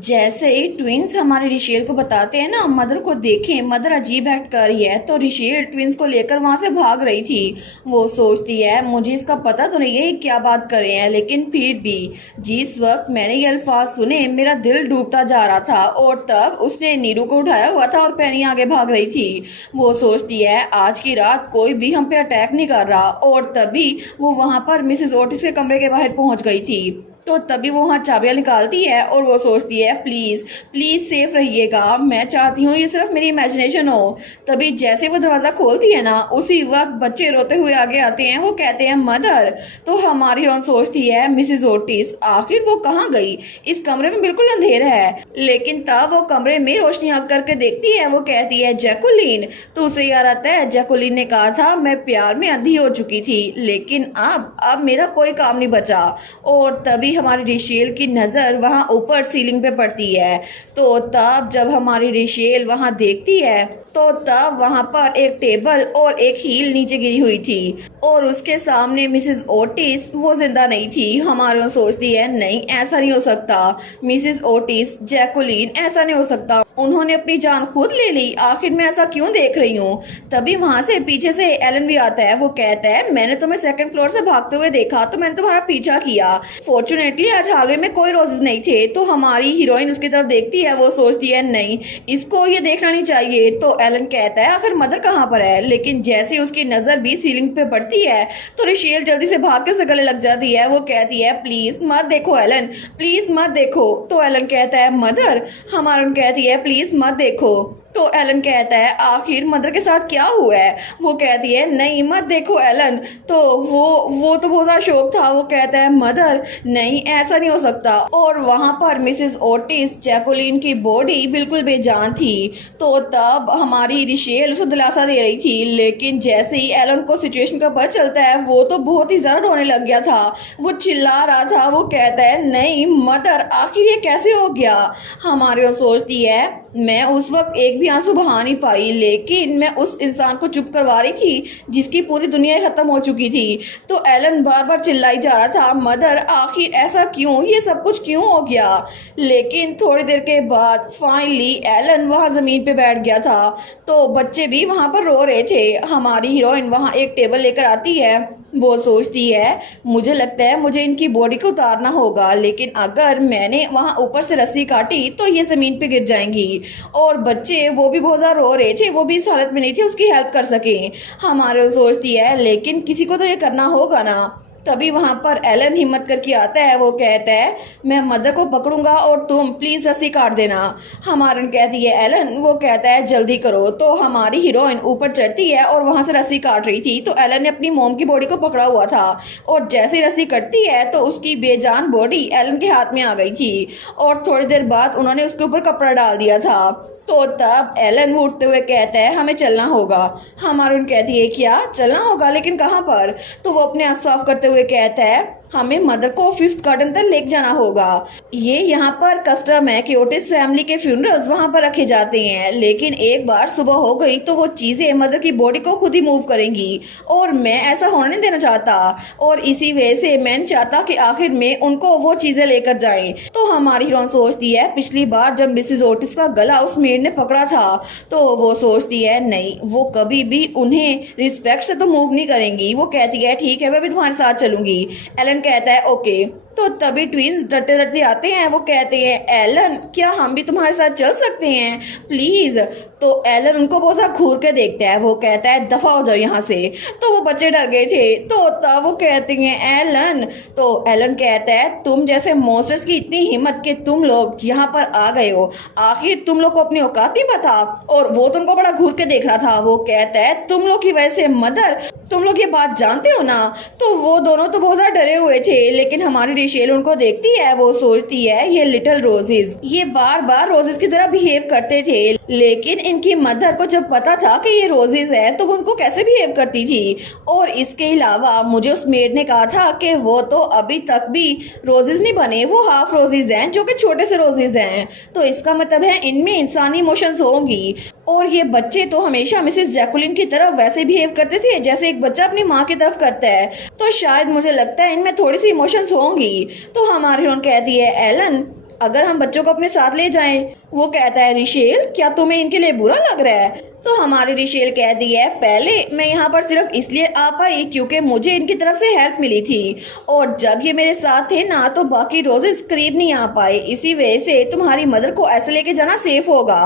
जैसे ही ट्विंस हमारे रिशेल को बताते हैं ना मदर को देखें, मदर अजीब एक्ट कर रही है, तो रिशेल ट्विंस को लेकर वहां से भाग रही थी। वो सोचती है मुझे इसका पता तो नहीं है क्या बात कर रहे हैं, लेकिन फिर भी जिस वक्त मैंने ये अल्फाज सुने मेरा दिल डूबता जा रहा था, और तब उसने नीरू को उठाया हुआ था और पैनी आगे भाग रही थी। वो सोचती है आज की रात कोई भी हम पे अटैक नहीं कर रहा, और तभी वो वहां पर मिसेस ओटिस के कमरे के बाहर पहुंच गई थी। तो तभी वो वहाँ चाबियाँ निकालती है और वो सोचती है प्लीज़ प्लीज़ सेफ रहिएगा, मैं चाहती हूँ ये सिर्फ मेरी इमेजिनेशन हो। तभी जैसे वो दरवाज़ा खोलती है ना उसी वक्त बच्चे रोते हुए आगे आते हैं। वो कहते हैं मदर। तो हमारी रोन सोचती है मिसेस ओटिस आखिर वो कहाँ गई, इस कमरे में बिल्कुल अंधेरा है। लेकिन तब वो कमरे में रोशनी आग करके देखती है। वो कहती है जैकुलिन। तो उसे याद आता है जैकुलिन ने कहा था मैं प्यार में अंधी हो चुकी थी, लेकिन अब मेरा कोई काम नहीं बचा। और तभी हमारी रिशेल की नज़र वहाँ ऊपर सीलिंग पे पड़ती है। तो तब जब हमारी रिशेल वहाँ देखती है तो तब वहाँ पर एक टेबल और एक हील नीचे गिरी हुई थी, और उसके सामने मिसेस ओटिस वो जिंदा नहीं थी। हमारे सोचती है नहीं ऐसा नहीं हो सकता, मिसेस ओटिस जैकुलिन ऐसा नहीं हो सकता, उन्होंने अपनी जान खुद ले ली, आखिर मैं ऐसा क्यों देख रही हूँ। तभी वहाँ से पीछे से एलन भी आता है। वो कहता है मैंने तुम्हें सेकंड फ्लोर से भागते हुए देखा तो मैंने तुम्हारा पीछा किया, फॉर्चुनेटली आज हालवे में कोई रोजेस नहीं थे। तो हमारी हीरोइन उसकी तरफ देखती है। वो सोचती है नहीं इसको ये देखना नहीं चाहिए। तो एलन कहता है आखिर मदर कहाँ पर है, लेकिन जैसे उसकी नजर भी सीलिंग पे पड़ती है तो रिशेल जल्दी से भाग के उसे गले लग जाती है। वो कहती है प्लीज मत देखो एलन, प्लीज मत देखो। तो एलन कहता है मदर। हमारा कहती है प्लीज मत देखो। तो एलन कहता है आखिर मदर के साथ क्या हुआ है। वो कहती है नहीं मत देखो एलन। तो वो तो बहुत ज़्यादा शौक था। वो कहता है मदर नहीं ऐसा नहीं हो सकता। और वहाँ पर मिसेस ओटिस जैकुलिन की बॉडी बिल्कुल बेजान थी। तो तब हमारी रिशेल उसे दिलासा दे रही थी, लेकिन जैसे ही एलन को सिचुएशन का पता चलता है वो तो बहुत ही ज़्यादा रोने लग गया था। वो चिल्ला रहा था। वो कहता है नहीं मदर आखिर ये कैसे हो गया। हमारी सोचती है मैं उस वक्त एक भी आंसू बहा नहीं पाई, लेकिन मैं उस इंसान को चुप करवा रही थी जिसकी पूरी दुनिया खत्म हो चुकी थी। तो एलन बार बार चिल्लाई जा रहा था मदर आखिर ऐसा क्यों, ये सब कुछ क्यों हो गया। लेकिन थोड़ी देर के बाद फाइनली एलन वहाँ ज़मीन पे बैठ गया था। तो बच्चे भी वहाँ पर रो रहे थे। हमारी हीरोइन वहाँ एक टेबल लेकर आती है। वो सोचती है मुझे लगता है मुझे इनकी बॉडी को उतारना होगा, लेकिन अगर मैंने वहाँ ऊपर से रस्सी काटी तो ये ज़मीन पे गिर जाएंगी। और बच्चे वो भी बहुत ज़्यादा रो रहे थे, वो भी इस हालत में नहीं थे उसकी हेल्प कर सके। हमारे सोचती है लेकिन किसी को तो ये करना होगा ना। तभी वहाँ पर एलन हिम्मत करके आता है। वो कहता है मैं मदर को पकड़ूंगा और तुम प्लीज़ रस्सी काट देना। हमारन कहती है एलन। वो कहता है जल्दी करो। तो हमारी हीरोइन ऊपर चढ़ती है और वहाँ से रस्सी काट रही थी। तो एलन ने अपनी मोम की बॉडी को पकड़ा हुआ था, और जैसे ही रस्सी कटती है तो उसकी बेजान बॉडी एलन के हाथ में आ गई थी, और थोड़ी देर बाद उन्होंने उसके ऊपर कपड़ा डाल दिया था। तो तब एलन उठते हुए कहता है हमें चलना होगा। हमारून कहती है क्या चलना होगा, लेकिन कहाँ पर। तो वो अपने हाथ साफ करते हुए कहता है हमें मदर को फिफ्थ गार्डन तक लेके जाना होगा। ये यहाँ पर कस्टम है कि ओटिस फैमिली के फ्यूनरल्स वहाँ पर रखे जाते हैं, लेकिन एक बार सुबह हो गई तो वो चीज़ें मदर की बॉडी को खुद ही मूव करेंगी, और मैं ऐसा होने नहीं देना चाहता। और इसी वजह से मैं नहीं चाहता कि आखिर में उनको वो चीज़ें लेकर जाएं। तो हमारी हीरोइन सोचती है पिछली बार जब मिसेस ओटिस का गला उस मेड ने पकड़ा था, तो वो सोचती है नहीं वो कभी भी उन्हें रिस्पेक्ट से तो मूव नहीं करेंगी। वो कहती है ठीक है मैं भी तुम्हारे साथ चलूंगी। एलन कहता है ओके। तो तभी ट्विंस डरते डरते आते हैं। वो कहते हैं एलन क्या हम भी तुम्हारे साथ चल सकते हैं प्लीज। तो एलन उनको बहुत सा घूर के देखता है। वो कहता है दफा हो जाओ यहाँ से। तो वो बच्चे डर गए थे। तो तब वो कहते हैं एलन। तो एलन कहता है तुम जैसे मॉन्स्टर्स की इतनी हिम्मत कि तुम लोग यहाँ पर आ गए हो, आखिर तुम लोग को अपनी औकात नहीं पता। और वो तुमको बड़ा घूर के देख रहा था। वो कहता है तुम लोग की वजह से मदर, तुम लोग ये बात जानते हो ना। तो वो दोनों तो बहुत ज्यादा डरे हुए थे, लेकिन हमारी रिशेल उनको देखती है। वो सोचती है ये लिटिल रोजेस ये बार बार रोजेस की तरह बिहेव करते थे, लेकिन इनकी मदर को जब पता था कि ये रोजेस है तो वो उनको कैसे बिहेव करती थी। और इसके अलावा मुझे उस मेड ने कहा था कि वो तो अभी तक भी रोजेस नहीं बने, वो हाफ रोजेस हैं जो कि छोटे से रोजेस हैं। तो इसका मतलब है इनमें इंसानी इमोशंस होंगी। और ये बच्चे तो हमेशा मिसेस जैकुलिन की तरफ वैसे बिहेव करते थे जैसे एक बच्चा अपनी माँ की तरफ करता है। तो शायद मुझे लगता है इनमें थोड़ी सी इमोशंस होंगी। तो हमारी हीरोइन कहती है एलन अगर हम बच्चों को अपने साथ ले जाएं। वो कहता है रिशेल क्या तुम्हें इनके लिए बुरा लग रहा है? तो हमारी रिशेल कहती है पहले मैं यहाँ पर सिर्फ इसलिए आ पाई क्योंकि मुझे इनकी तरफ से हेल्प मिली थी, और जब ये मेरे साथ थे ना तो बाकी रोजेस करीब नहीं आ पाए, इसी वजह से तुम्हारी मदर को ऐसे लेके जाना सेफ होगा।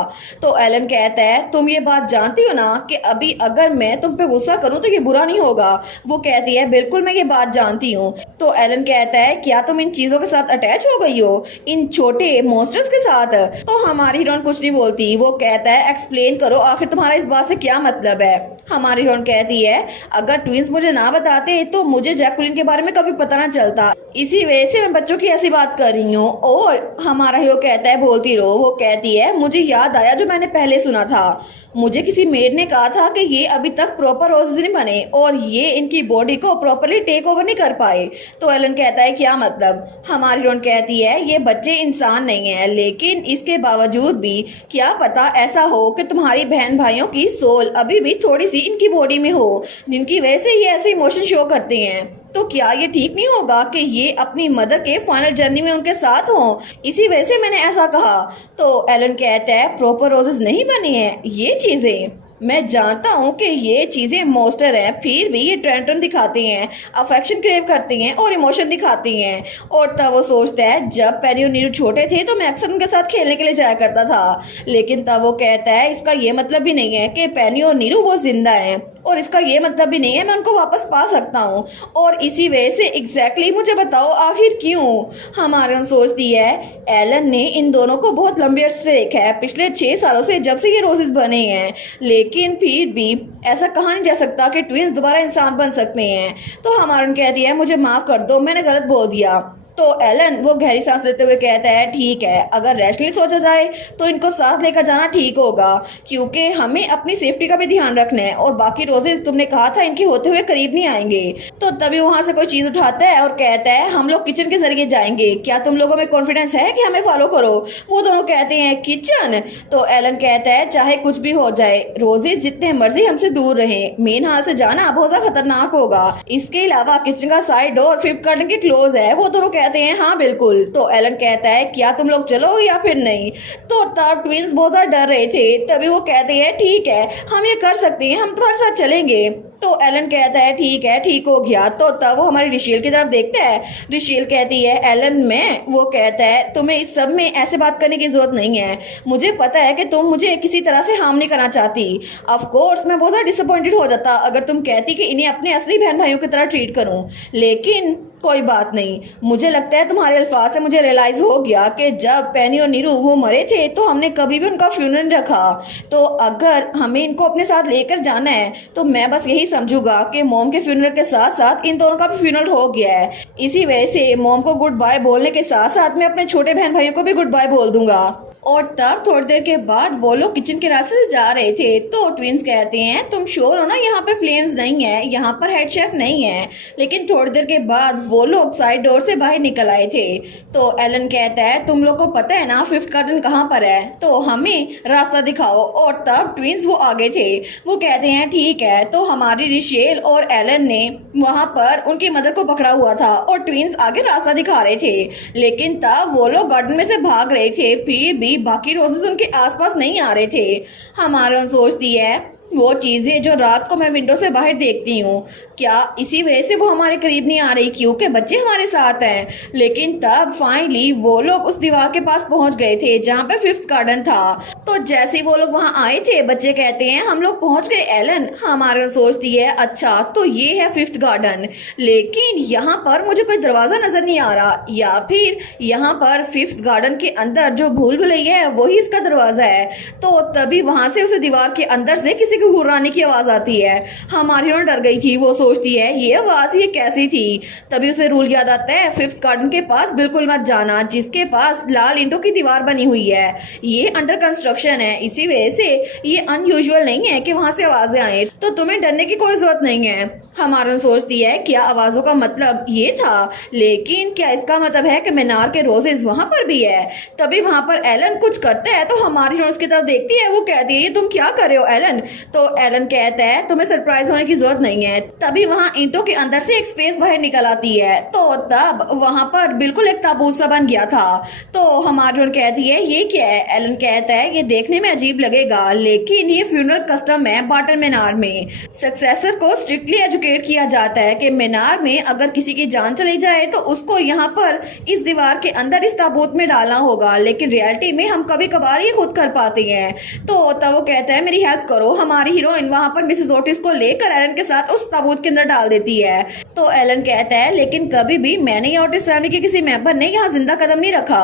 तो एलन कहता है तुम ये बात जानती हो ना कि अभी अगर मैं तुम पे गुस्सा करूँ तो ये बुरा नहीं होगा? वो कहती है बिल्कुल मैं ये बात जानती हूँ। तो एलन कहता है क्या तुम इन चीजों के साथ अटैच हो गई हो, इन छोटे मॉन्स्टर्स के साथ? तो हमारी हीरोइन कुछ नहीं बोलती। वो कहता है एक्सप्लेन करो आखिर तुम्हारा इस बात से क्या मतलब है? हमारी हीरोइन कहती है अगर ट्विंस मुझे ना बताते तो मुझे जैकुलिन के बारे में कभी पता ना चलता, इसी वजह से मैं बच्चों की ऐसी बात कर रही हूँ। और हमारा हीरो कहता है बोलती रहो। वो कहती है मुझे याद आया जो मैंने पहले सुना था, मुझे किसी मेड ने कहा था कि ये अभी तक प्रॉपर रोजेस नहीं बने और ये इनकी बॉडी को प्रॉपरली टेक ओवर नहीं कर पाए। तो एलन कहता है क्या मतलब? हमारी हीरोइन कहती है ये बच्चे इंसान नहीं है, लेकिन इसके बावजूद भी क्या पता ऐसा हो कि तुम्हारी बहन भाइयों की सोल अभी भी थोड़ी सी इनकी बॉडी में हो, जिनकी वजह से ये ऐसे इमोशन शो करते हैं। तो क्या ये ठीक नहीं होगा कि ये अपनी मदर के फाइनल जर्नी में उनके साथ हों? इसी वजह से मैंने ऐसा कहा। तो एलन कहता है प्रॉपर रोजेस नहीं बने हैं ये चीजें, मैं जानता हूँ कि ये चीजें मॉन्स्टर हैं, फिर भी ये ट्रेंटन दिखाते हैं, अफेक्शन क्रेव करते हैं और इमोशन दिखाते हैं। और तब वो सोचता है जब पेरी और नीरू छोटे थे तो मैं अक्सर उनके साथ खेलने के लिए जाया करता था, लेकिन तब वो कहता है इसका ये मतलब भी नहीं है कि पेनी और नीरू वो जिंदा हैं, और इसका ये मतलब भी नहीं है मैं उनको वापस पा सकता हूँ। और इसी वजह से एग्जैक्टली मुझे बताओ आखिर क्यों? हमारे उन सोचती है एलन ने इन दोनों को बहुत लंबे अर्से से देखा है, पिछले 6 सालों से जब से ये रोजेस बने हैं, लेकिन फिर भी ऐसा कहा नहीं जा सकता कि ट्विंस दोबारा इंसान बन सकते हैं। तो हमारे उन कहती है मुझे माफ कर दो मैंने गलत बोल दिया। तो एलन वो गहरी सांस लेते हुए कहता है ठीक है अगर रैशनली सोचा जाए तो इनको साथ लेकर जाना ठीक होगा, क्योंकि हमें अपनी सेफ्टी का भी ध्यान रखना है, और बाकी रोजेस तुमने कहा था इनके होते हुए करीब नहीं आएंगे। तो तभी वहां से कोई चीज उठाता है और कहता है हम लोग किचन के जरिए जाएंगे, क्या तुम लोगों में कॉन्फिडेंस है कि हमें फॉलो करो? वो दोनों कहते हैं किचन। तो एलन कहता है चाहे कुछ भी हो जाए रोजेस जितने मर्जी हमसे दूर रहे, मेन हाल से जाना बहुत ज्यादा खतरनाक होगा। इसके अलावा किचन का साइड डोर 5th गार्डन के क्लोज है। वो दोनों कहते हैं हाँ बिल्कुल। तो एलन कहता है क्या तुम लोग चलो या फिर नहीं? तो तब ट्विंस बहुत ज्यादा डर रहे थे, तभी वो कहते हैं ठीक है हम ये कर सकते हैं, हम तुम्हारे साथ चलेंगे। तो एलन कहता है ठीक है ठीक हो गया। तो तब वो हमारी रिशेल की तरफ देखता है। रिशेल कहती है एलन मैं। वो कहता है तुम्हें इस सब में ऐसे बात करने की जरूरत नहीं है, मुझे पता है कि तुम मुझे किसी तरह से हार्म नहीं करना चाहती। ऑफ कोर्स मैं बहुत ज्यादा डिसअपॉइंटेड हो जाता अगर तुम कहती कि इन्हें अपने असली बहन भाइयों की तरह ट्रीट करूं, लेकिन कोई बात नहीं। मुझे लगता है तुम्हारे अल्फाज से मुझे रियलाइज हो गया कि जब पेनी और नीरू वो मरे थे तो हमने कभी भी उनका फ्यूनरल रखा, तो अगर हमें इनको अपने साथ लेकर जाना है तो मैं बस यही समझूंगा कि मॉम के फ्यूनरल के साथ साथ इन दोनों का भी फ्यूनरल हो गया है। इसी वजह से मॉम को गुड बाय बोलने के साथ साथ मैं अपने छोटे बहन भाइयों को भी गुड बाय बोल दूंगा। और तब थोड़ी देर के बाद वो लोग किचन के रास्ते से जा रहे थे। तो ट्विंस कहते हैं तुम श्योर हो ना यहाँ पे फ्लेम्स नहीं है, यहाँ पर हेड शेफ नहीं है? लेकिन थोड़ी देर के बाद वो लोग साइड डोर से बाहर निकल आए थे। तो एलन कहता है तुम लोग को पता है ना 5th गार्डन कहाँ पर है, तो हमें रास्ता दिखाओ। और तब ट्विंस वो आगे थे। वो कहते हैं ठीक है। तो हमारी रिशेल और एलन ने वहां पर उनकी मदर को पकड़ा हुआ था और ट्विंस आगे रास्ता दिखा रहे थे, लेकिन तब वो लोग गार्डन में से भाग रहे थे, फिर भी बाकी रोजेस उनके आसपास नहीं आ रहे थे। हमारे सोचती है वो चीजें जो रात को मैं विंडो से बाहर देखती हूँ, क्या इसी वजह से वो हमारे करीब नहीं आ रही क्योंकि बच्चे हमारे साथ हैं? लेकिन तब फाइनली वो लोग उस दीवार के पास पहुंच गए थे जहाँ पे 5th गार्डन था। तो जैसे वो लोग वहां आए थे बच्चे कहते हैं हम लोग पहुंच गए एलन। हमारे सोचती है अच्छा तो ये है 5th गार्डन, लेकिन यहाँ पर मुझे कोई दरवाजा नजर नहीं आ रहा, या फिर यहाँ पर 5th गार्डन के अंदर जो भूल भुलैया है वही इसका दरवाजा है। तो तभी वहां से उस दीवार के अंदर से किसी की घुर्राने की आवाज आती है। हमारी और डर गई थी। वो सोचती है ये आवाज ये कैसी थी? तभी उसे रूल याद आता है 5th गार्डन के पास बिल्कुल मत जाना, जिसके पास लाल ईंटों की दीवार बनी हुई है, ये अंडर कंस्ट्रक्शन है, इसी वजह से ये अनयूजुअल नहीं है कि वहां से आवाजें आए, तो तुम्हें डरने की कोई जरूरत नहीं है। हमारा सोचती है क्या आवाजों का मतलब ये था, लेकिन क्या इसका मतलब है कि मीनार के रोजेस वहां पर भी है? तभी वहां पर एलन कुछ करता है तो हमारी उसकी तरफ देखती है। वो कहती है ये तुम क्या कर रहे हो एलन? तो एलन कहता है तुम्हें सरप्राइज होने की जरूरत नहीं है। तभी वहाँ ईंटों के अंदर से एक स्पेस बाहर निकल आती है। तो तब वहाँ पर बिल्कुल एक ताबूत सा बन गया था। तो हमारी रोन कहती है ये क्या है। एलन कहता है ये देखने में अजीब लगेगा लेकिन ये फ्यूनरल कस्टम है बाटन मीनार में। सक्सेसर को स्ट्रिक्टली एजुकेट किया जाता है कि मीनार में अगर किसी की जान चली जाए तो उसको यहाँ पर इस दीवार के अंदर इस ताबूत में डालना होगा, लेकिन रियलिटी में हम कभी कभार ये खुद कर पाते हैं। तो तब वो कहता है मेरी हेल्प करो। हमारी हीरोइन वहाँ पर मिसेस ओटिस को लेकर एलन के साथ उस ताबूत के अंदर डाल देती है। तो एलन कहता है लेकिन कभी भी मैंने या ओटिस फैमिली के किसी मेंबर ने यहाँ जिंदा कदम नहीं रखा।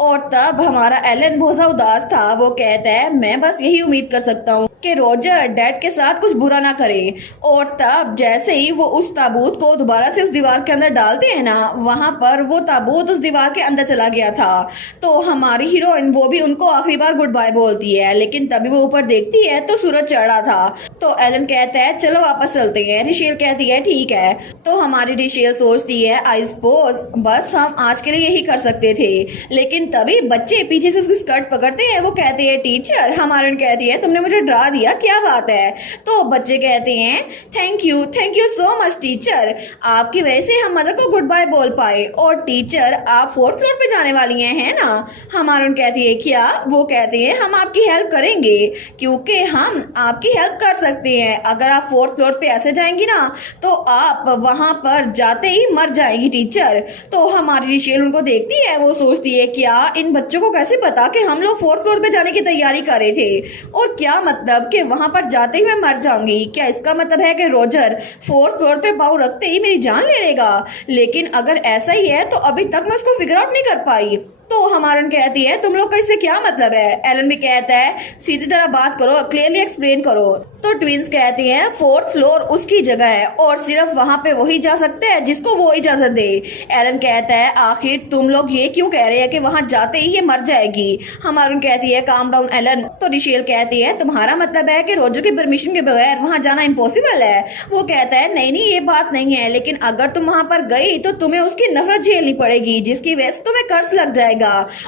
और तब हमारा एलन बहुत उदास था। वो कहता है मैं बस यही उम्मीद कर सकता हूँ कि रोजर डैड के साथ कुछ बुरा ना करे। और तब जैसे ही वो उस ताबूत को दोबारा से उस दीवार के अंदर डालते हैं ना, वहां पर वो ताबूत उस दीवार के अंदर चला गया था। तो हमारी हीरोइन वो भी उनको आखिरी बार गुड बाय बोलती है, लेकिन तभी वो ऊपर देखती है तो सूरज चढ़ रहा था। तो एलन कहता है चलो वापस चलते हैं। रिशेल कहती है ठीक है। तो हमारी रिशेल सोचती है आई सपोज बस हम आज के लिए यही कर सकते थे। लेकिन तभी बच्चे पीछे से उसकी स्कर्ट पकड़ते हैं। वो कहते हैं टीचर। हमारी कहती है तुमने मुझे डरा दिया, क्या बात है। तो बच्चे कहते हैं thank you so much teacher, आपकी वजह से हम मदर को गुड बाय बोल पाए। और टीचर आप 4th फ्लोर पे जाने वाली हैं है ना। हमारी कहती है क्या। वो कहते हैं हम आपकी हेल्प करेंगे क्योंकि हम आपकी हेल्प कर सकते हैं। अगर आप 4th फ्लोर पे ऐसे जाएंगी ना तो आप वहां पर जाते ही मर जाएगी टीचर। तो हमारी रिशेल उनको देखती है। वो सोचती है क्या इन बच्चों को कैसे पता कि हम लोग 4th फ्लोर पे जाने की तैयारी कर रहे थे, और क्या मतलब कि वहां पर जाते ही मैं मर जाऊंगी। क्या इसका मतलब है कि रोजर 4th फ्लोर पे पाँव रखते ही मेरी जान ले लेगा। लेकिन अगर ऐसा ही है तो अभी तक मैं उसको फिगर आउट नहीं कर पाई। तो हमारन कहती है तुम लोग का इससे क्या मतलब है। एलन भी कहता है सीधी तरह बात करो, क्लियरली एक्सप्लेन करो। तो ट्विंस कहती हैं 4th फ्लोर उसकी जगह है और सिर्फ वहां पे वही जा सकते हैं जिसको वो इजाजत दे। एलन कहता है आखिर तुम लोग ये क्यों कह रहे हैं कि वहां जाते ही ये मर जाएगी। हमारून कहती है काम डाउन एलन। तो रिशेल कहती है तुम्हारा मतलब है कि रोजर की परमिशन के बगैर वहां जाना इम्पॉसिबल है। वो कहता है नहीं नहीं ये बात नहीं है, लेकिन अगर तुम वहां पर गई तो तुम्हें उसकी नफरत झेलनी पड़ेगी जिसकी वजह से तुम्हें कर्ज लग जाएगा,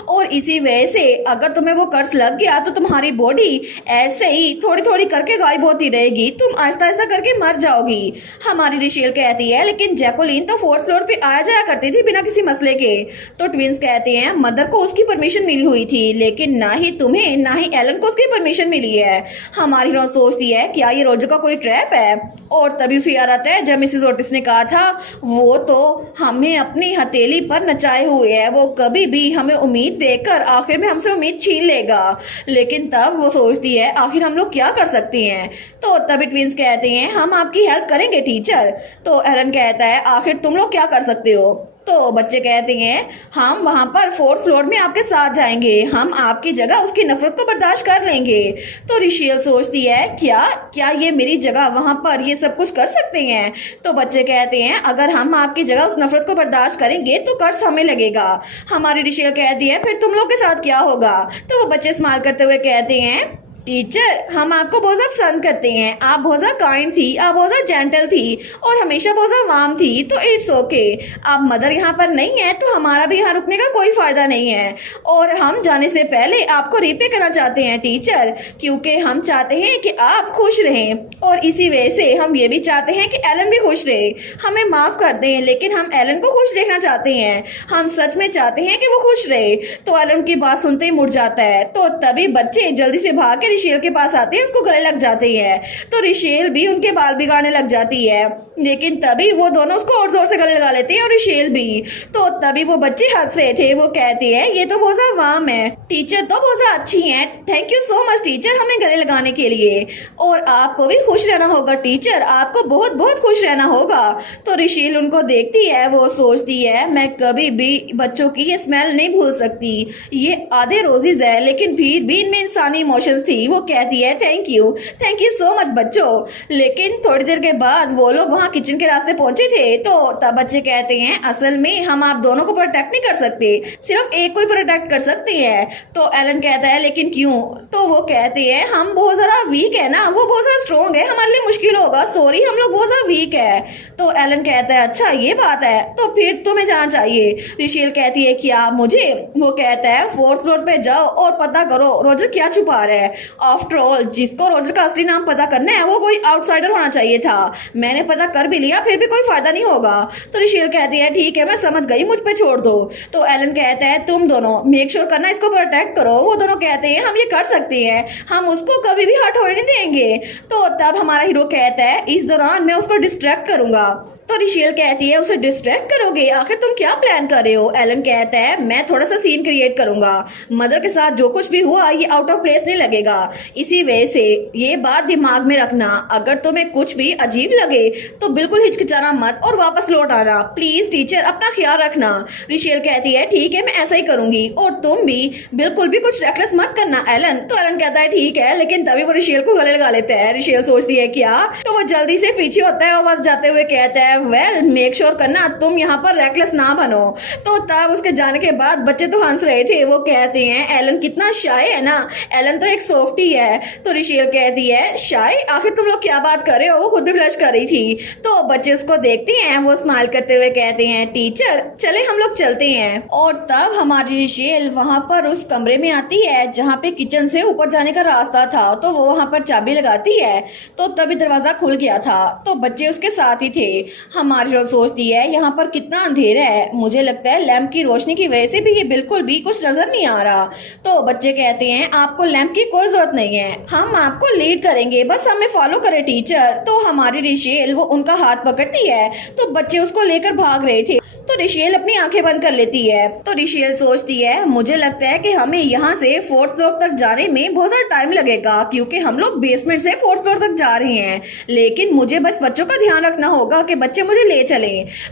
और इसी वजह से अगर तुम्हें वो कर्ज लग गया तो तुम्हारी बॉडी ऐसे ही थोड़ी थोड़ी करके गायब होती रहेगी, तुम आहिस्ता आहिस्ता करके मर जाओगी। हमारी रिशेल कहती है लेकिन जैकोलिन तो 4th फ्लोर पे आया जाया करती थी बिना किसी मसले के। तो ट्विंस कहते हैं मदर को उसकी परमिशन मिली हुई थी, लेकिन ना ही तुम्हें ना ही एलन को उसकी परमिशन मिली है। हमारी हीरोइन सोचती है क्या ये रोजर का कोई ट्रैप है। और तभी उसे याद आता है जब मिसेस ओटिस ने कहा था वो तो हमें अपनी हथेली पर नचाए हुए है, वो कभी भी हमें उम्मीद देकर आखिर में हमसे उम्मीद छीन लेगा। लेकिन तब वो सोचती है आखिर हम लोग क्या कर सकते हैं। तो तभी ट्विंस कहते हैं हम आपकी हेल्प करेंगे टीचर। तो एलन कहता है आखिर तुम लोग क्या कर सकते हो। तो बच्चे कहते हैं हम वहां पर 4th फ्लोर में आपके साथ जाएंगे, हम आपकी जगह उसकी नफरत को बर्दाश्त कर लेंगे। तो रिशेल सोचती है क्या क्या ये मेरी जगह वहां पर ये सब कुछ कर सकते हैं। तो बच्चे कहते हैं अगर हम आपकी जगह उस नफरत को बर्दाश्त करेंगे तो कर्ज हमें लगेगा। हमारी रिशेल कहती है फिर तुम लोग के साथ क्या होगा। तो वो बच्चे स्माइल करते हुए कहते हैं टीचर हम आपको बहुत ज़्यादा पसंद करते हैं, आप बहुत ज़्यादा काइंड थी, आप बहुत ज़्यादा जेंटल थी और हमेशा बहुत ज़्यादा वार्म थी, तो इट्स ओके। आप मदर यहाँ पर नहीं है तो हमारा भी यहाँ रुकने का कोई फ़ायदा नहीं है, और हम जाने से पहले आपको रीपे करना चाहते हैं टीचर, क्योंकि हम चाहते हैं कि आप खुश रहें और इसी वजह से हम ये भी चाहते हैं कि एलन भी खुश रहे। हमें माफ़ कर दें लेकिन हम एलन को खुश देखना चाहते हैं, हम सच में चाहते हैं कि वो खुश रहे। तो एलन की बात सुनते ही मुड़ जाता है। तो तभी बच्चे जल्दी से भाग के रिशेल के पास आते हैं, उसको गले लग जाते हैं। तो रिशेल भी उनके बाल बिगाड़ने लग जाती है, लेकिन तभी वो दोनों उसको और जोर से गले लगा लेते हैं और रिशेल भी। तो तभी वो बच्चे हंस रहे थे, वो कहते हैं ये तो बहुत सा वाम है, टीचर तो बहुत सा अच्छी हैं, thank you so much teacher हमें गले लगाने के लिए, और आपको भी खुश रहना होगा टीचर, आपको बहुत बहुत खुश रहना होगा। तो रिशेल उनको देखती है, वो सोचती है मैं कभी भी बच्चों की ये स्मेल नहीं भूल सकती, ये आधे रोजीज है लेकिन फिर भी इनमें इंसानी इमोशंस थी। वो कहती है थैंक यू सो मच बच्चों। लेकिन थोड़ी देर के बाद वो लोग वहाँ किचन के रास्ते पहुंचे थे। तो तब बच्चे कहते हैं असल में हम आप दोनों को प्रोटेक्ट नहीं कर सकते, सिर्फ एक को ही प्रोटेक्ट कर सकते हैं। तो एलन कहता है लेकिन क्यों। तो वो कहते हैं हम बहुत ज़्यादा वीक है ना, वो बहुत ज़्यादा स्ट्रॉन्ग है, हमारे लिए मुश्किल होगा, सॉरी हम लोग बहुत ज़्यादा वीक है। तो एलन कहता है अच्छा ये बात है, तो फिर तुम्हें जाना चाहिए। रिशेल कहती है क्या मुझे। वो कहता है 4th फ्लोर पे जाओ और पता करो रोजर क्या छुपा रहा है। आफ्टर ऑल जिसको रोजर का असली नाम पता करना है वो कोई आउटसाइडर होना चाहिए था। मैंने पता कर भी लिया, फिर भी कोई फायदा नहीं होगा। तो रिशेल कहती है ठीक है मैं समझ गई, मुझ पे छोड़ दो। तो एलन कहता है तुम दोनों मेक श्योर करना इसको प्रोटेक्ट करो। वो दोनों कहते हैं हम ये कर सकते हैं, हम उसको कभी भी हर्ट होने नहीं देंगे। तो तब हमारा हीरो कहता है इस दौरान मैं उसको डिस्ट्रैक्ट करूंगा। तो रिशेल कहती है उसे डिस्ट्रैक्ट करोगे, आखिर तुम क्या प्लान कर रहे हो? एलन कहता है मैं थोड़ा सा सीन क्रिएट करूंगा, मदर के साथ जो कुछ भी हुआ ये आउट ऑफ प्लेस नहीं लगेगा। इसी वजह से ये बात दिमाग में रखना, अगर तुम्हें कुछ भी अजीब लगे तो बिल्कुल हिचकिचाना मत और वापस लौट आना। प्लीज टीचर अपना ख्याल रखना। रिशेल कहती है ठीक है मैं ऐसा ही करूंगी, और तुम भी बिल्कुल भी कुछ रेकलेस मत करना एलन। तो एलन कहता है ठीक है, लेकिन तभी वो रिशेल को गले लगा लेता है। रिशेल सोचती है क्या, तो वो जल्दी से पीछे होता है और वहां जाते हुए कहता है वेल मेक श्योर करना तुम यहाँ पर रेकलेस ना बनो। तो तब उसके जाने के बाद बच्चे तो हंस रहे थे। वो कहते हैं एलन कितना शाय है ना, एलन तो एक सॉफ्टी है। तो रिशेल कहती है शाय, आखिर तुम लोग क्या बात कर रहे हो? वो खुद भी ब्लश कर रही थी। तो बच्चे उसको देखते हैं, वो स्माइल करते हुए कहते हैं टीचर चले हम लोग चलते हैं। और तब हमारी रिशेल वहां पर उस कमरे में आती है जहाँ पे किचन से ऊपर जाने का रास्ता था। तो वो वहां पर चाबी लगाती है, तो तभी दरवाजा खुल गया था। तो बच्चे उसके साथ ही थे। हमारी हीरो सोचती है यहाँ पर कितना अंधेरा है, मुझे लगता है लैंप की रोशनी की वजह से भी ये बिल्कुल भी कुछ नजर नहीं आ रहा। तो बच्चे कहते हैं आपको लैंप की कोई जरूरत नहीं है, हम आपको लीड करेंगे, बस हमें फॉलो करें टीचर। तो हमारी रिशेल वो उनका हाथ पकड़ती है, तो बच्चे उसको लेकर भाग रहे थे। तो रिशेल अपनी आंखें बंद कर लेती है। तो रिशेल सोचती है मुझे लगता है कि हमें यहाँ से 4th फ्लोर तक जाने में बहुत सारा टाइम लगेगा, क्योंकि हम लोग बेसमेंट से 4th फ्लोर तक जा रहे हैं। लेकिन मुझे बस बच्चों का ध्यान रखना होगा कि बच्चे मुझे ले चले।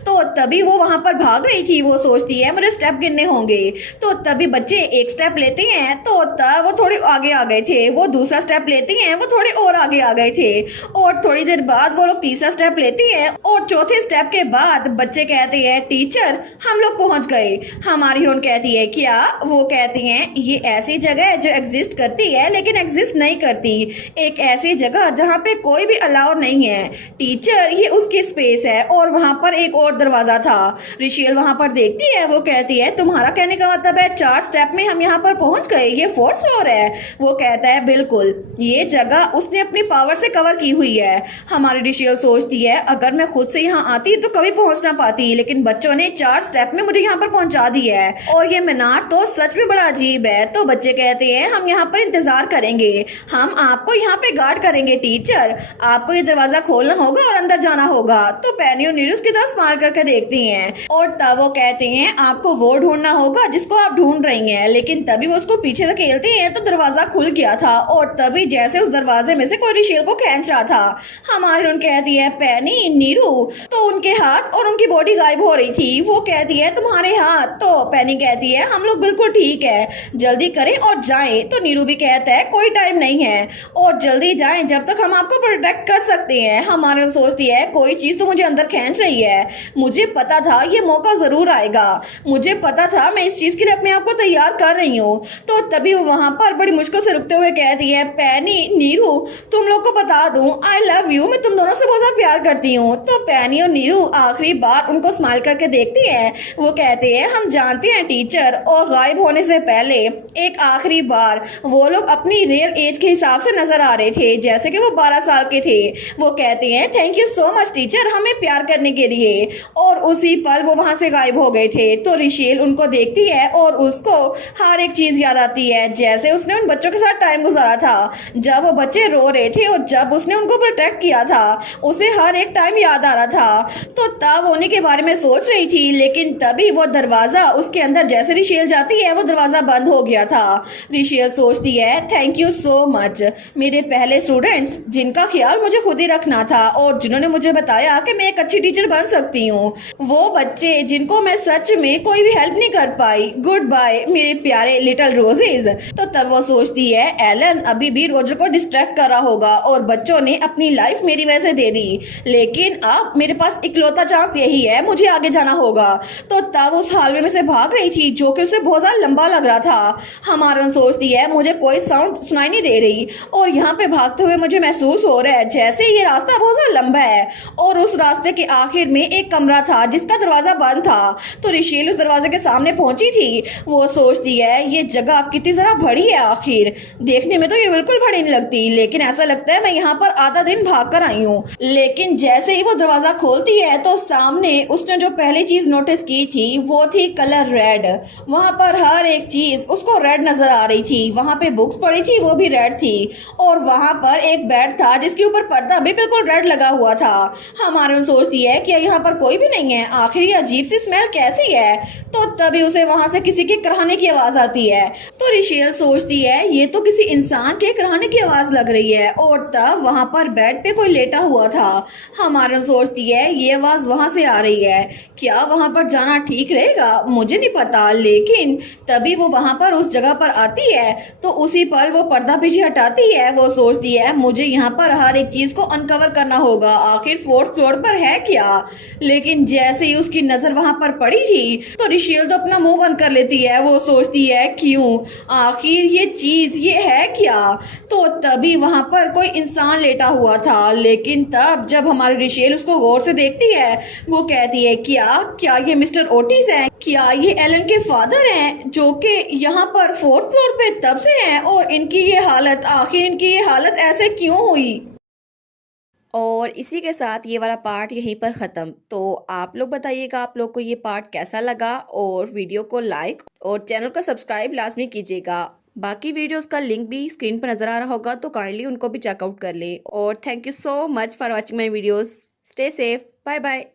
तो तभी वो वहां पर भाग रही थी, वो सोचती है मुझे स्टेप गिनने होंगे। तो तभी बच्चे एक स्टेप लेते हैं, तो तब वो थोड़े आगे आ गए थे। वो दूसरा स्टेप लेते हैं, वो थोड़े और आगे आ गए थे। और थोड़ी देर बाद वो लोग तीसरा स्टेप लेते हैं, और चौथे स्टेप के बाद बच्चे कहते हैं टीचर हम लोग पहुंच गए। हमारी हीरोइन कहती है क्या? वो कहती हैं ये ऐसी जगह है जो एग्जिस्ट करती है लेकिन एग्जिस्ट नहीं करती, एक ऐसी जगह जहाँ पे कोई भी अलाउ नहीं है टीचर, ये उसकी स्पेस है। और वहां पर एक और दरवाजा था। रिशेल वहां पर देखती है, वो कहती है तुम्हारा कहने का मतलब है 4 स्टेप में हम यहाँ पर पहुंच गए, ये 4th फ्लोर है? वो कहता है बिल्कुल, ये जगह उसने अपनी पावर से कवर की हुई है। हमारी रिशेल सोचती है अगर मैं खुद से यहाँ आती तो कभी पहुंच ना पाती, लेकिन बच्चों ने 4 स्टेप में मुझे यहाँ पर पहुंचा दी है, और ये मीनार तो सच में बड़ा अजीब है। तो बच्चे कहते हैं हम यहाँ पर इंतजार करेंगे, हम आपको यहाँ पे गार्ड करेंगे टीचर, आपको ये दरवाजा खोलना होगा और अंदर जाना होगा। तो पेनी और नीरू उसकी तरफ स्माइल करके देखती हैं, और तब वो कहते हैं आपको वो ढूंढना होगा जिसको आप ढूंढ रही हैं। लेकिन तभी वो उसको पीछे से खेलते हैं, तो दरवाजा खुल गया था, और तभी जैसे उस दरवाजे में से कोई रिशेल को खींच रहा था। हमारी उन कहती है पेनी नीरू, तो उनके हाथ और उनकी बॉडी गायब हो रही थी। वो कहती है तुम्हारे हाथ? तो पेनी कहती है हम लोग बिल्कुल ठीक है, जल्दी करें और जाएं। तो नीरू भी कहता है कोई टाइम नहीं है और जल्दी जाएं जब तक हम आपको प्रोटेक्ट कर सकते हैं। हमारे सोचती है कोई चीज तो मुझे अंदर खींच रही है, मुझे पता था ये मौका जरूर आएगा, मुझे पता था, मैं इस चीज के लिए अपने आप को तैयार कर रही हूँ। तो तभी वो वहां पर बड़ी मुश्किल से रुकते हुए कहती है पेनी नीरू तुम लोग को बता दूं आई लव यू, मैं तुम दोनों से बहुत ज्यादा प्यार करती हूँ। तो पेनी और नीरू आखिरी बार उनको स्माइल करके देखती है। वो कहते हैं हम जानते हैं टीचर, और गायब होने से पहले एक आखिरी बार वो लोग अपनी रियल एज के हिसाब से नजर आ रहे थे, जैसे कि वो 12 साल के थे। वो कहते हैं thank you so much teacher हमें प्यार करने के लिए, और उसी पल वो वहां से गायब हो गए थे। तो रिशेल उनको देखती है और उसको हर एक चीज याद आती है, जैसे उसने उन बच्चों के साथ टाइम गुजारा था, जब वो बच्चे रो रहे थे और जब उसने उनको प्रोटेक्ट किया था, उसे हर एक टाइम याद आ रहा था। तो तब उन्हीं के बारे में सोच रही थी, लेकिन तभी वो दरवाजा उसके अंदर जैसे रिशेल जाती है वो दरवाजा बंद हो गया था। रिशेल सोचती है थैंक यू सो मच मेरे पहले स्टूडेंट्स, जिनका ख्याल मुझे खुद ही रखना था और जिन्होंने मुझे बताया कि मैं एक अच्छी टीचर बन सकती हूँ, वो बच्चे जिनको मैं सच में कोई भी हेल्प नहीं कर पाई, गुड बाय मेरे प्यारे लिटिल रोजेज। तो तब वो सोचती है एलन अभी भी रोजर को डिस्ट्रैक्ट कर रहा होगा और बच्चों ने अपनी लाइफ मेरी वजह से दे दी, लेकिन अब मेरे पास इकलौता चांस यही है, मुझे आगे जाना होगा। तो तब उस हालवे में से भाग रही थी जो कि उसे बहुत ज़्यादा लंबा लग रहा था। हमारा सोचती है मुझे कोई साउंड सुनाई नहीं दे रही और यहाँ पे भागते हुए मुझे महसूस हो रहा है जैसे ये रास्ता बहुत ज़्यादा लंबा है और उस रास्ते के आखिर में एक कमरा था जिसका दरवाज़ा बंद था। तो रिशेल उस दरवाजे के सामने पहुंची थी। वो सोचती है ये जगह कितनी ज़रा बड़ी है, आखिर देखने में तो ये बिल्कुल बड़ी नहीं लगती, लेकिन ऐसा लगता है मैं यहाँ पर आधा दिन भाग कर आई हूँ। लेकिन जैसे ही वो दरवाज़ा खोलती है तो सामने उसने जो पहली चीज़ नोटिस की थी वो थी कलर रेड। वहाँ पर हर एक चीज़ उसको रेड नजर आ रही थी। वहाँ पे बुक्स पड़ी थी वो भी रेड थी और वहाँ पर एक बेड था जिसके ऊपर पर्दा भी बिल्कुल रेड लगा हुआ था। हमारे सोचती है कि यहाँ पर कोई भी नहीं है, आखिर ये अजीब सी स्मेल कैसी है। तो तभी उसे वहाँ से किसी के कराहने की आवाज़ आती है। तो रिशेल सोचती है ये तो किसी इंसान के कराहने की आवाज़ लग रही है और तब वहाँ पर बेड पे कोई लेटा हुआ था। हमारे सोचती है ये आवाज़ वहाँ से आ रही है, क्या वहाँ पर जाना ठीक रहेगा, मुझे नहीं पता। लेकिन तभी वो वहाँ पर उस जगह पर आती है तो उसी पर वो पर्दा पीछे हटाती है। वो सोचती है मुझे यहाँ पर हर एक चीज़ को अनकवर करना होगा, आखिर फोर्थ फ्लोर पर है क्या। लेकिन जैसे ही उसकी नज़र वहाँ पर पड़ी थी तो रिशेल तो अपना मुंह बंद कर लेती है। वो सोचती है क्यों, आखिर ये चीज़ ये है क्या। तो तभी वहाँ पर कोई इंसान लेटा हुआ था। लेकिन तब जब हमारी रिशेल उसको गौर से देखती है वो कहती है क्या क्या ये मिस्टर ओटिस हैं, क्या ये एलन के फादर हैं जो कि यहाँ पर फोर्थ फ्लोर पे तब से हैं और इनकी ये हालत, आखिर इनकी ये हालत ऐसे क्यों हुई। और इसी के साथ ये वाला पार्ट यहीं पर ख़त्म। तो आप लोग बताइएगा आप लोग को ये पार्ट कैसा लगा और वीडियो को लाइक और चैनल को सब्सक्राइब लाजमी कीजिएगा। बाकी वीडियोस का लिंक भी स्क्रीन पर नज़र आ रहा होगा तो काइंडली उनको भी चेकआउट कर ले। और thank you so much for watching my videos. Stay safe, bye bye.